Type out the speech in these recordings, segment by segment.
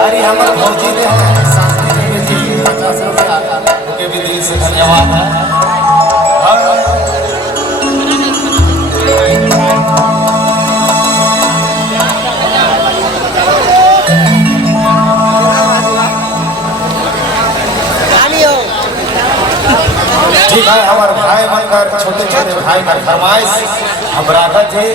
अरे हमारे भौजी ने शांति देवी जी 50 रुपया उनके भी दिल से धन्यवाद है। ठीक है, हमारे भाई बनकर छोटे छोटे भाई का फरमाइश हम राघव जी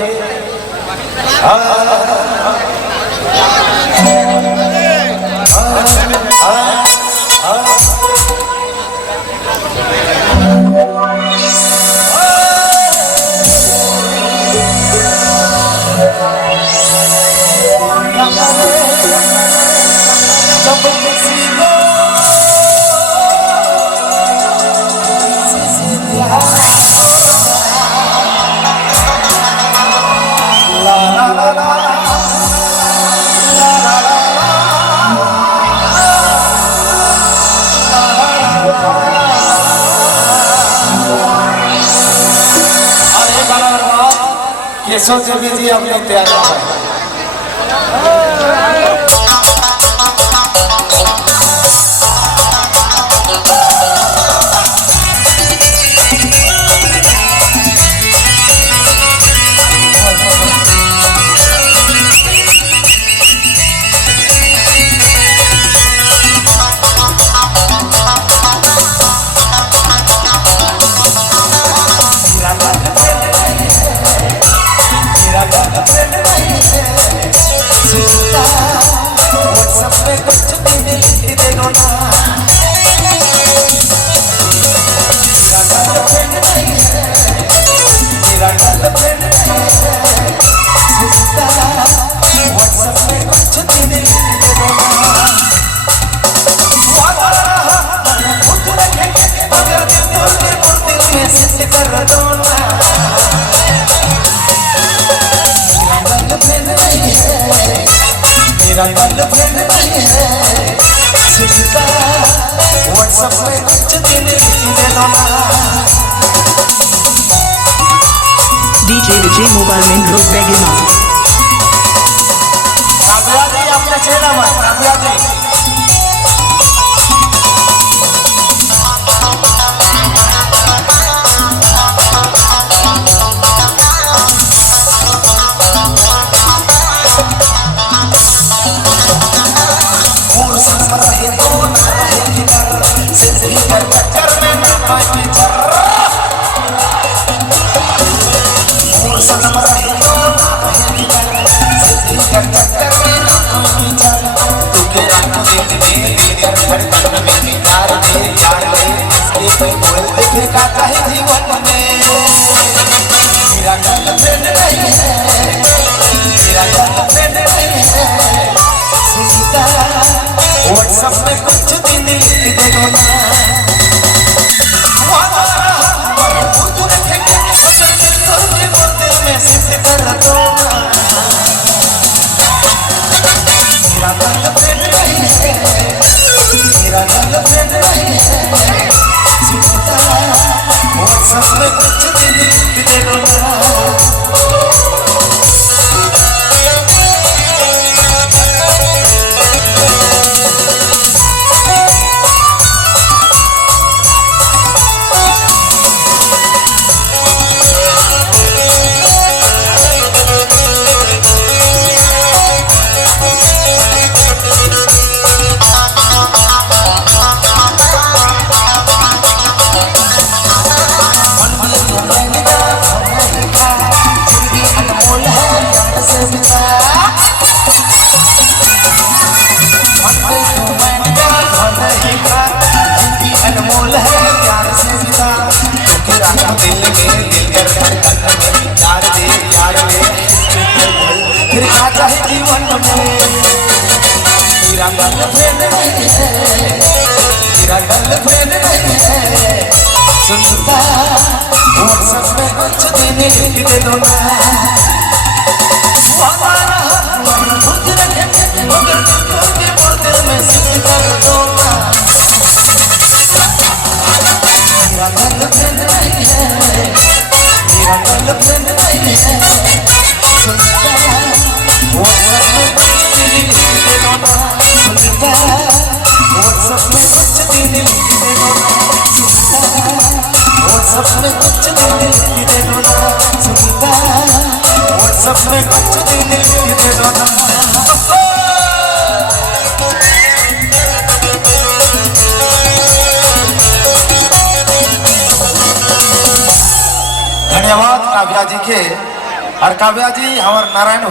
केशव देवी जी अपने तैयार है। मेरा गर्लफ्रेंड नहीं है सुनता व्हाट्सएप में कुछ दिन दे दो ना। डीजे विजय मोबाइल में रोज बेगमा काव्या जी अपने चेहरा में काव्या जी व्हाट्सएप में कुछ दिन दे दो ना। मैसेज कर दो ना। मेरा गर्लफ्रेंड नहीं है, मेरा गर्लफ्रेंड नहीं है सुनता व्हाट्सएप में कुछ दिन दे दो ना। जीवन में मेरा गर्लफ्रेंड नहीं है, मेरा गर्लफ्रेंड नहीं है सुनता व्हाट्सएप में कुछ दिन दे दो ना। मैसेज कर दो ना। मेरा गर्लफ्रेंड नहीं है, मेरा गर्लफ्रेंड नहीं है सुनता व्हाट्सएप में कुछ दिन दे दो ना। व्हाट्सएप में कुछ दिन लिख दे दो ना। धन्यवाद काव्या जी के। और काव्या जी हमारे नारायण